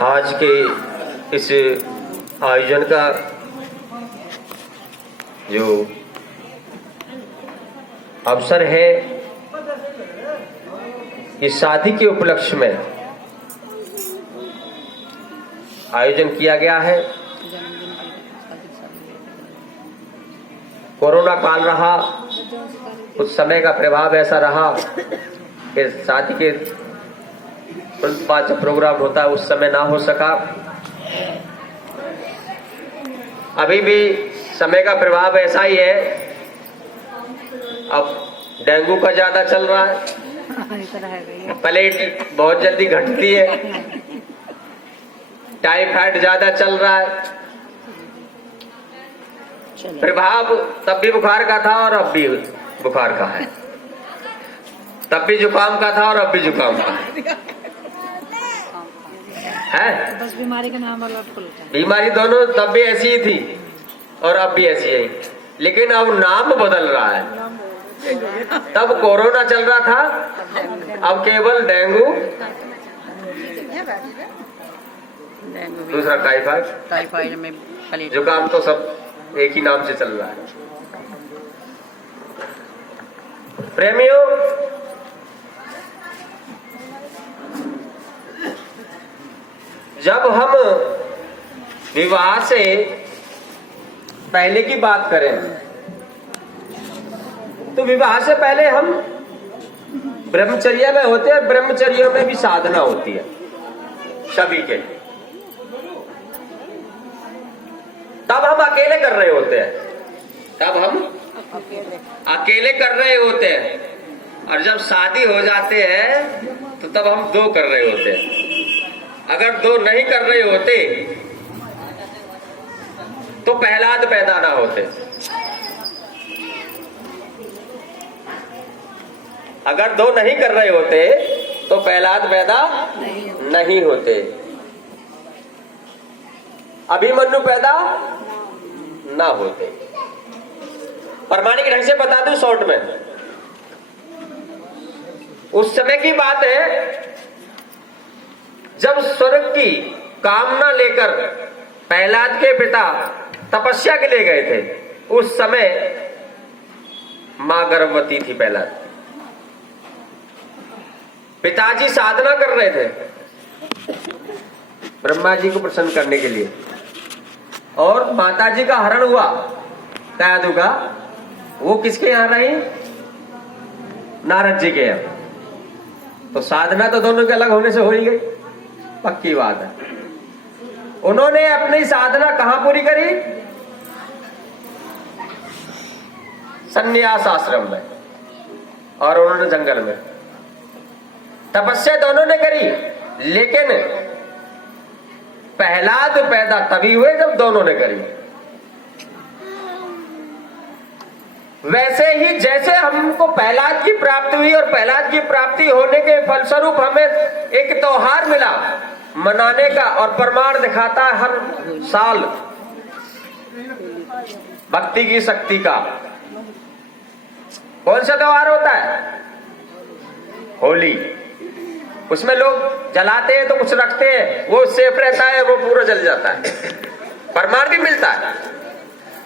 आज के इस आयोजन का जो अवसर है, इस शादी के उपलक्ष्य में आयोजन किया गया है। कोरोना काल रहा, उस समय का प्रभाव ऐसा रहा कि शादी के बाद जब प्रोग्राम होता है उस समय ना हो सका। अभी भी समय का प्रभाव ऐसा ही है। अब डेंगू का ज्यादा चल रहा है, प्लेट बहुत जल्दी घटती है, टाइफाइड ज्यादा चल रहा है। प्रभाव तब भी बुखार का था और अब भी बुखार का है, तब भी जुकाम का था और अब भी जुकाम का है। बस बीमारी का नाम वाला बीमारी दोनों तब भी ऐसी ही थी और अब भी ऐसी है, लेकिन अब नाम बदल रहा है। तब कोरोना चल रहा था, अब केवल डेंगू, दूसरा टाइफाइड में जुकाम, तो सब एक ही नाम से चल रहा है। प्रेमियों, जब हम विवाह से पहले की बात करें तो विवाह से पहले हम ब्रह्मचर्य में होते हैं। ब्रह्मचर्य में भी साधना होती है सभी के लिए। तब हम अकेले कर रहे होते हैं, तब हम अकेले कर रहे होते हैं, और जब शादी हो जाते हैं तो तब हम दो कर रहे होते हैं। अगर दो नहीं कर रहे होते तो प्रहलाद पैदा ना होते। अगर दो नहीं कर रहे होते तो प्रहलाद पैदा नहीं होते, अभिमन्यु पैदा ना होते। प्रमाणिक ढंग से बता दूं शॉर्ट में, उस समय की बात है जब स्वर्ग की कामना लेकर प्रहलाद के पिता तपस्या के लिए गए थे। उस समय मां गर्भवती थी प्रहलाद। पिताजी साधना कर रहे थे ब्रह्मा जी को प्रसन्न करने के लिए, और माताजी का हरण हुआ कायदु का। वो किसके यहाँ रही? नारद जी के यहाँ। तो साधना तो दोनों के अलग होने से हो ही गई, पक्की बात है। उन्होंने अपनी साधना कहां पूरी करी? संन्यास आश्रम में, और उन्होंने जंगल में तपस्या दोनों ने करी। लेकिन प्रहलाद पैदा तभी हुए जब दोनों ने करी। वैसे ही जैसे हमको प्रहलाद की प्राप्ति हुई, और प्रहलाद की प्राप्ति होने के फलस्वरूप हमें एक त्योहार मिला मनाने का, और प्रमाण दिखाता है हर साल भक्ति की शक्ति का। कौन सा त्योहार होता है? होली। उसमें लोग जलाते हैं तो कुछ रखते हैं, वो सेफ रहता है, वो पूरा जल जाता है, प्रमाण भी मिलता है।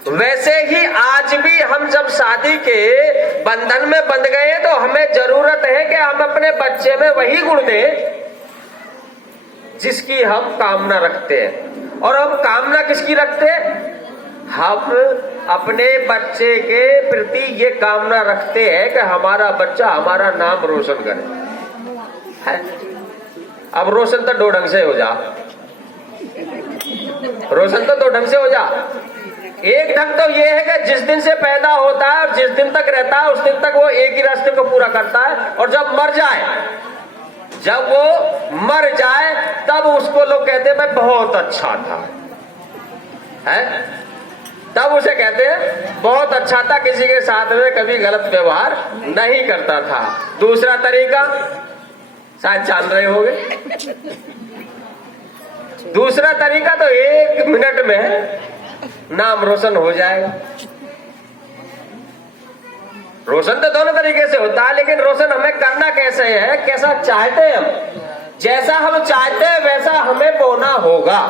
वैसे ही आज भी हम जब शादी के बंधन में बंध गए तो हमें जरूरत है कि हम अपने बच्चे में वही गुण दें जिसकी हम कामना रखते हैं। और हम कामना किसकी रखते हैं? हम अपने बच्चे के प्रति ये कामना रखते हैं कि हमारा बच्चा हमारा नाम रोशन करे। है? अब रोशन तो दो ढंग से हो जा, रोशन तो दो ढंग से हो जा। एक ढंग तो ये है कि जिस दिन से पैदा होता है और जिस दिन तक रहता है उस दिन तक वो एक ही रास्ते को पूरा करता है, और जब मर जाए, जब वो मर जाए तब उसको लोग कहते हैं भाई बहुत अच्छा था, है? तब उसे कहते हैं बहुत अच्छा था, किसी के साथ में कभी गलत व्यवहार नहीं करता था। दूसरा तरीका शायद जान रहे होंगे। दूसरा तरीका तो 1 मिनट में नाम रोशन हो जाएगा। रोशन तो दोनों तरीके से होता है, लेकिन रोशन हमें करना कैसे है, कैसा चाहते हैं हम। जैसा हम चाहते हैं वैसा हमें बोना होगा।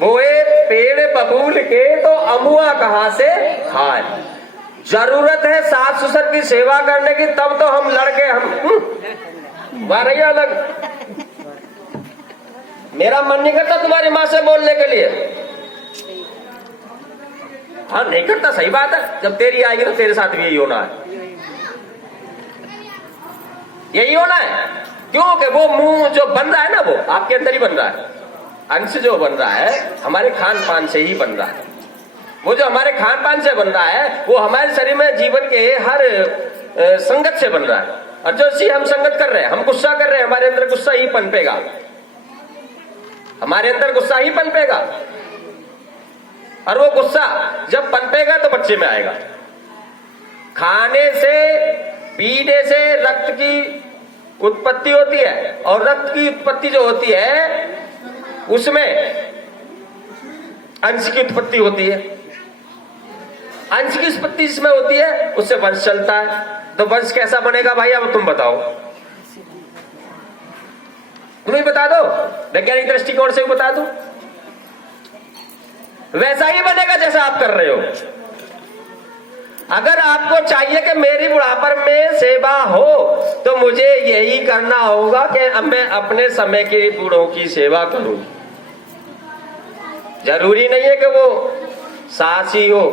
बोए पेड़ बबूल के तो अमुआ कहां से खाए। जरूरत है सास ससुर की सेवा करने की, तब तो हम लड़के हम वारैया अलग। मेरा मन नहीं करता तुम्हारी माँ से बोलने के लिए। हाँ नहीं करता, सही बात है। जब तेरी आएगी तो तेरे साथ भी यही होना है, यही होना है। क्योंकि वो मुंह जो बन रहा है ना, वो आपके अंदर ही बन रहा है। अंश जो बन रहा है हमारे खान पान से ही बन रहा है। वो जो हमारे खान पान से बन रहा है वो हमारे शरीर में जीवन के हर संगत से बन रहा है। और जो सी हम संगत कर रहे हैं, हम गुस्सा कर रहे हैं, हमारे अंदर गुस्सा ही पनपेगा, हमारे अंदर गुस्सा ही पनपेगा। और वो गुस्सा जब पनपेगा तो बच्चे में आएगा। खाने से पीने से रक्त की उत्पत्ति होती है, और रक्त की उत्पत्ति जो होती है उसमें अंश की उत्पत्ति होती है। अंश की उत्पत्ति जिसमें होती है उससे वंश चलता है। तो वंश कैसा बनेगा भाई, अब तुम बताओ, तुम ही बता दो, वैज्ञानिक दृष्टिकोण से बता दो। वैसा ही बनेगा जैसा आप कर रहे हो। अगर आपको चाहिए कि मेरी बुढ़ापन में सेवा हो तो मुझे यही करना होगा कि अब मैं अपने समय के बूढ़ों की सेवा करूं। जरूरी नहीं है कि वो सास ही हो,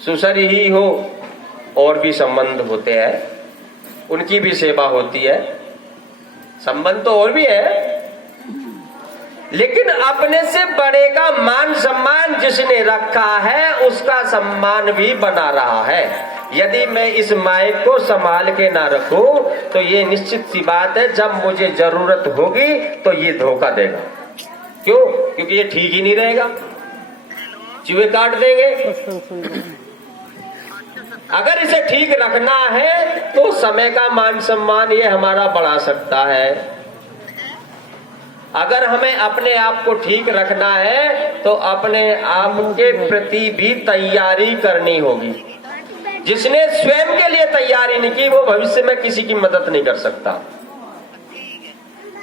ससुर ही हो, और भी संबंध होते हैं, उनकी भी सेवा होती है। संबंध तो और भी है, लेकिन अपने से बड़े का मान सम्मान जिसने रखा है उसका सम्मान भी बना रहा है। यदि मैं इस माइक को संभाल के ना रखूं तो ये निश्चित सी बात है जब मुझे जरूरत होगी तो ये धोखा देगा। क्यों? क्योंकि ये ठीक ही नहीं रहेगा, चूहे काट देंगे। अगर इसे ठीक रखना है तो समय का मान सम्मान ये हमारा बढ़ा सकता है। अगर हमें अपने आप को ठीक रखना है तो अपने आप के प्रति भी तैयारी करनी होगी। जिसने स्वयं के लिए तैयारी नहीं की वो भविष्य में किसी की मदद नहीं कर सकता।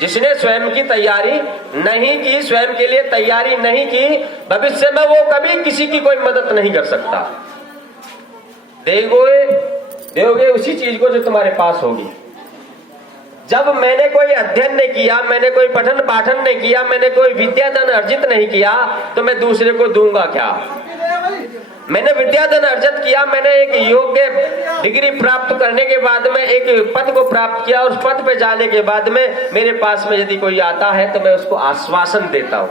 जिसने स्वयं की तैयारी नहीं की, स्वयं के लिए तैयारी नहीं की, भविष्य में वो कभी किसी की कोई मदद नहीं कर सकता। दोगे उसी चीज को जो तुम्हारे पास होगी। जब मैंने कोई अध्ययन नहीं किया, मैंने कोई पठन पाठन नहीं किया, मैंने कोई विद्याधन अर्जित नहीं किया तो मैं दूसरे को दूंगा क्या? मैंने विद्याधन अर्जित किया, मैंने एक योग्य डिग्री प्राप्त करने के बाद में एक पद को प्राप्त किया, उस पद पे जाने के बाद में मेरे पास में यदि कोई आता है तो मैं उसको आश्वासन देता हूं।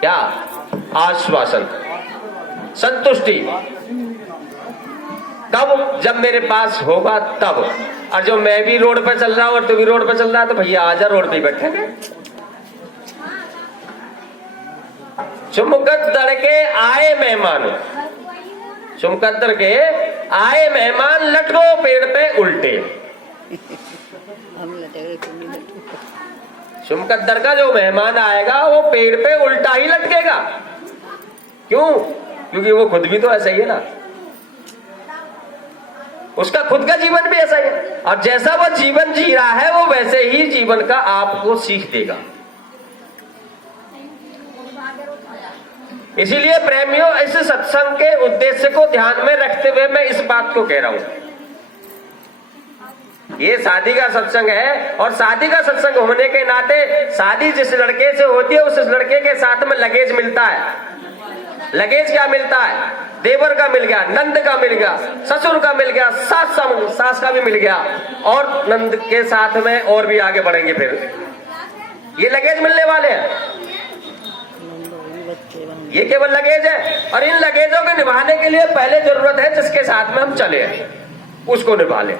क्या आश्वासन? संतुष्टि। कब? जब मेरे पास होगा तब। और जो मैं भी रोड पे चल रहा हूं और तू भी रोड पे चल रहा है तो भैया आजा, रोड पे बैठेंगे। चुमकद्दर के आए मेहमान, चुमकद्दर के आए मेहमान लटको पेड़ पे उल्टे। चुमकद्दर का जो मेहमान आएगा वो पेड़ पे उल्टा ही लटकेगा। क्यों? क्योंकि वो खुद भी तो ऐसा ही है ना, उसका खुद का जीवन भी ऐसा ही है। और जैसा वो जीवन जी रहा है वो वैसे ही जीवन का आपको सीख देगा। इसीलिए प्रेमियों, इस सत्संग के उद्देश्य को ध्यान में रखते हुए मैं इस बात को कह रहा हूं। ये शादी का सत्संग है, और शादी का सत्संग होने के नाते शादी जिस लड़के से होती है उस लड़के के साथ में लगेज मिलता है। लगेज क्या मिलता है? देवर का मिल गया, नंद का मिल गया, ससुर का मिल गया, सास का भी मिल गया, और नंद के साथ में और भी आगे बढ़ेंगे। फिर ये लगेज मिलने वाले हैं, ये केवल लगेज है। और इन लगेजों को निभाने के लिए पहले जरूरत है जिसके साथ में हम चले उसको निभा लें।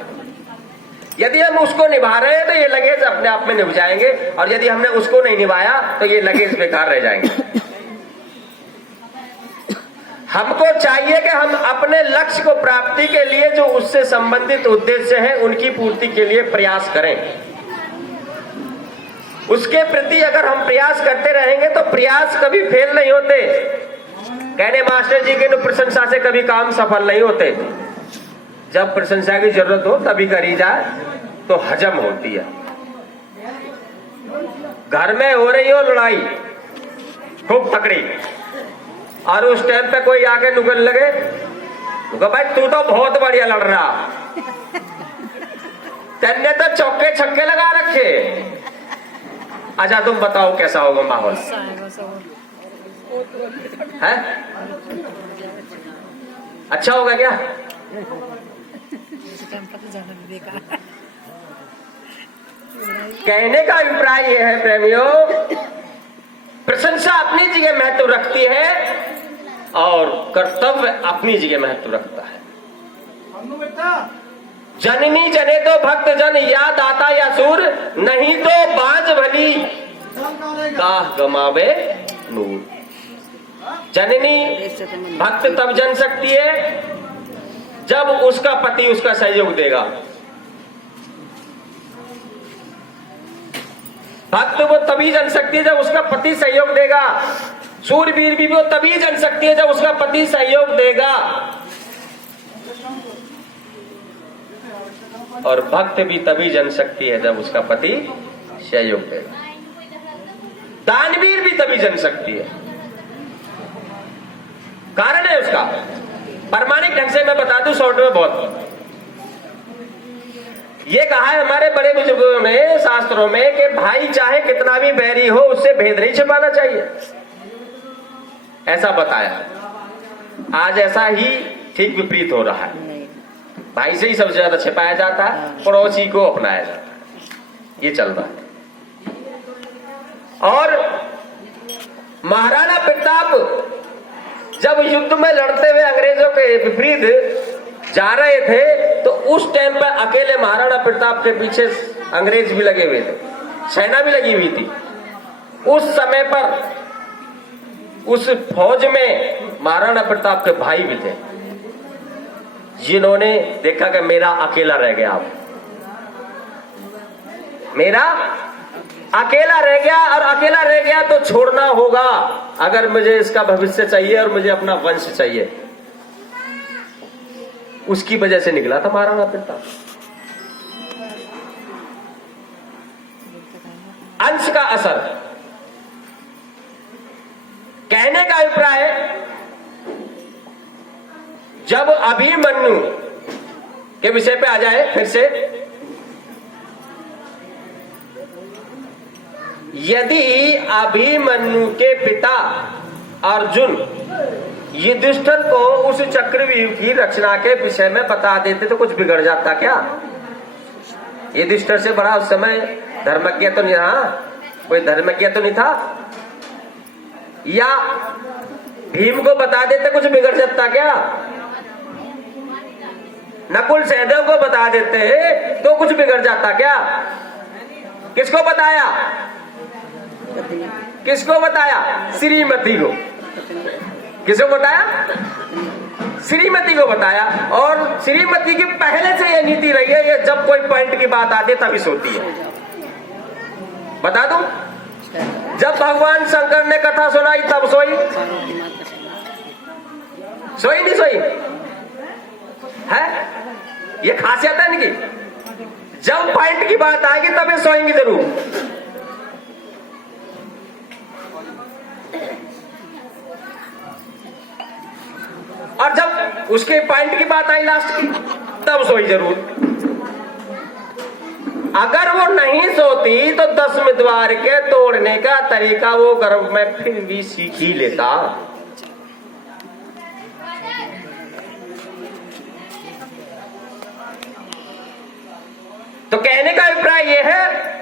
यदि हम उसको निभा रहे हैं तो ये लगेज अपने आप में निभ जाएंगे, और यदि हमने उसको नहीं निभाया तो ये लगेज बेकार रह जाएंगे। हमको चाहिए कि हम अपने लक्ष्य को प्राप्ति के लिए जो उससे संबंधित उद्देश्य हैं उनकी पूर्ति के लिए प्रयास करें। उसके प्रति अगर हम प्रयास करते रहेंगे तो प्रयास कभी फेल नहीं होते। कहने मास्टर जी की प्रशंसा से कभी काम सफल नहीं होते। जब प्रशंसा की जरूरत हो तभी करी जाए तो हजम होती है। घर में हो रही हो लड़ाई खूब तकड़ी और उस टाइम पे कोई आके नुकल लगे तो भाई तू तो बहुत बढ़िया लड़ रहा, तेने तो चौके छक्के लगा रखे। अच्छा तुम बताओ कैसा होगा माहौल है? अच्छा होगा क्या? कहने का अभिप्राय यह है प्रेमियों, प्रशंसा अपनी जगह महत्व रखती है और कर्तव्य अपनी जगह महत्व रखता है। जननी जने तो भक्त जन या दाता या सूर, नहीं तो बाज भली काह गमावे नूर। जननी भक्त तब जन सकती है जब उसका पति उसका सहयोग देगा। भक्त वो तभी जन सकती है जब उसका पति सहयोग देगा। सूरवीर भी वो तभी जन सकती है जब उसका पति सहयोग देगा। और भक्त भी तभी जन सकती है जब उसका पति सहयोग देगा। दानवीर भी तभी जन सकती है। कारण है उसका, प्रामाणिक ढंग से मैं बता दूं शॉर्ट में बहुत। ये कहा है हमारे बड़े बुजुर्गों ने शास्त्रों में कि भाई चाहे कितना भी बैरी हो उससे भेद नहीं छिपाना चाहिए, ऐसा बताया। आज ऐसा ही ठीक विपरीत हो रहा है। भाई से ही सबसे ज्यादा छिपाया जाता है, पड़ोसी को अपनाया जाता है, ये चल रहा है। और महाराणा प्रताप जब युद्ध में लड़ते हुए अंग्रेजों के विपरीत जा रहे थे तो उस टाइम पर अकेले महाराणा प्रताप के पीछे अंग्रेज भी लगे हुए थे, सेना भी लगी हुई थी। उस समय पर उस फौज में महाराणा प्रताप के भाई भी थे, जिन्होंने देखा कि मेरा अकेला रह गया, अब मेरा अकेला रह गया, और अकेला रह गया तो छोड़ना होगा अगर मुझे इसका भविष्य चाहिए और मुझे अपना वंश चाहिए। उसकी वजह से निकला था महाराणा प्रताप। अंश का असर, कहने का अभिप्राय, जब अभिमन्यु के विषय पे आ जाए फिर से, यदि अभिमन्यु के पिता अर्जुन युधिष्ठिर को उस चक्रव्यूह की रचना के विषय में बता देते तो कुछ बिगड़ जाता क्या? युधिष्ठिर से बड़ा उस समय धर्मज्ञ तो नहीं था, कोई धर्मज्ञ तो नहीं था। या भीम को बता देते कुछ बिगड़ जाता क्या? नकुल सहदेव को बता देते तो कुछ बिगड़ जाता क्या? किसको बताया? किसको बताया? श्रीमती को। किसको बताया? श्रीमती को बताया। और श्रीमती की पहले से यह नीति रही है, ये जब कोई पॉइंट की बात आती है तभी सोती है। बता दूं, जब भगवान शंकर ने कथा सुनाई तब सोई? सोई नहीं सोई है? ये खासियत है इनकी, जब पॉइंट की बात आएगी तब ये सोएंगी जरूर। और जब उसके पॉइंट की बात आई लास्ट की तब सोई जरूर। अगर वो नहीं सोती तो 10वें द्वार के तोड़ने का तरीका वो गर्भ में फिर भी सीख ही लेता। तो कहने का अभिप्राय यह है,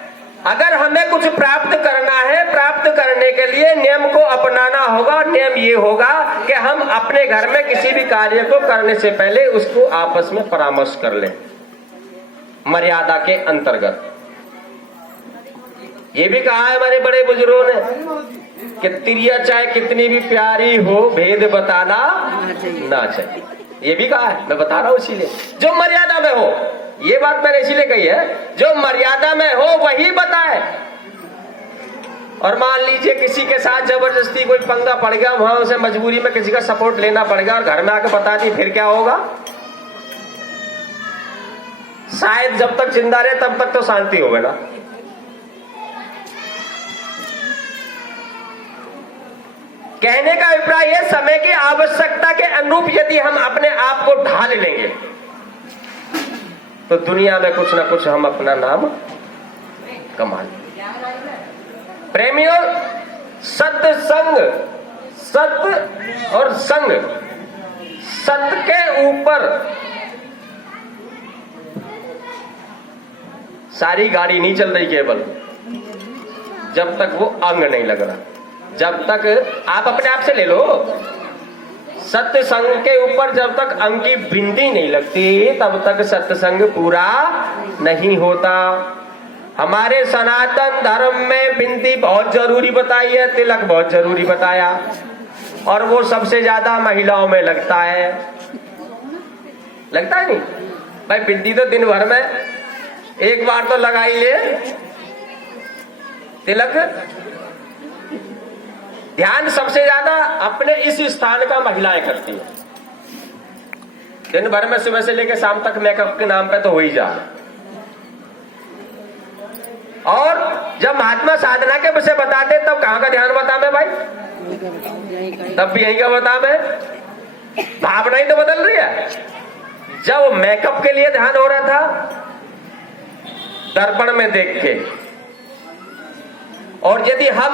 अगर हमें कुछ प्राप्त करना है, प्राप्त करने के लिए नियम को अपनाना होगा। नियम ये होगा कि हम अपने घर में किसी भी कार्य को करने से पहले उसको आपस में परामर्श कर लें, मर्यादा के अंतर्गत। ये भी कहा है हमारे बड़े बुजुर्गों ने कि तिरिया चाहे कितनी भी प्यारी हो, भेद बताना ना चाहिए। ये भी कहा है, मैं बता रहा हूं इसीलिए, जो मर्यादा में हो। ये बात मैंने इसीलिए कही है, जो मर्यादा में हो वही बताए। और मान लीजिए किसी के साथ जबरदस्ती कोई पंगा पड़ गया, वहां उसे मजबूरी में किसी का सपोर्ट लेना पड़ेगा और घर में आके बता दी, फिर क्या होगा? शायद जब तक जिंदा रहे तब तक तो शांति होगा ना। कहने का अभिप्राय है, समय की आवश्यकता के अनुरूप यदि हम अपने आप को ढाल लेंगे तो दुनिया में कुछ ना कुछ हम अपना नाम कमा लेंगे। प्रेमियों, सत्संग, सत्य और संग, सत्य के ऊपर सारी गाड़ी नहीं चल रही केवल जब तक वो अंग नहीं लग रहा। जब तक आप अपने आप से ले लो, सत्संग के ऊपर जब तक अंग की बिंदी नहीं लगती तब तक सत्संग पूरा नहीं होता। हमारे सनातन धर्म में बिंदी बहुत जरूरी बताई है, तिलक बहुत जरूरी बताया, और वो सबसे ज्यादा महिलाओं में लगता है। लगता है नहीं भाई? बिंदी तो दिन भर में एक बार तो लगा ही ले। तिलक, ध्यान सबसे ज्यादा अपने इस स्थान का महिलाएं करती है। दिन भर में सुबह से लेकर शाम तक मेकअप के नाम पे तो हो ही जा। और जब महात्मा साधना के विषय बताते तब कहां का ध्यान बता मैं भाई? तब भी यही का बता मैं। भावना ही तो बदल रही है। जब मेकअप के लिए ध्यान हो रहा था दर्पण में देख के, और यदि हम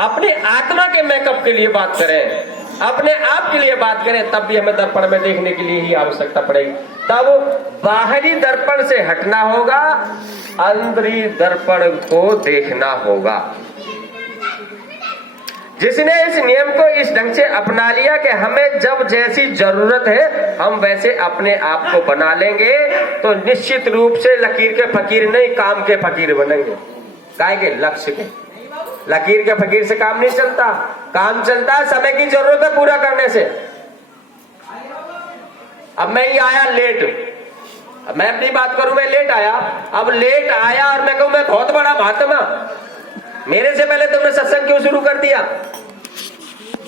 अपने आत्मा के मेकअप के लिए बात करें, अपने आप के लिए बात करें, तब भी हमें दर्पण में देखने के लिए ही आवश्यकता पड़ेगी। तब बाहरी दर्पण से हटना होगा, अंदरी दर्पण को देखना होगा। जिसने इस नियम को इस ढंग से अपना लिया कि हमें जब जैसी जरूरत है हम वैसे अपने आप को बना लेंगे, तो निश्चित रूप से लकीर के फकीर नहीं, काम के फकीर बनेंगे। काय के? लक्ष्य के। लकीर के फकीर से काम नहीं चलता। काम चलता है समय की जरूरत पूरा करने से। अब मैं ही आया लेट, अब मैं अपनी बात करूं, मैं लेट आया। अब लेट आया और मैं कहूं मैं बहुत बड़ा महात्मा, मेरे से पहले तुमने सत्संग क्यों शुरू कर दिया?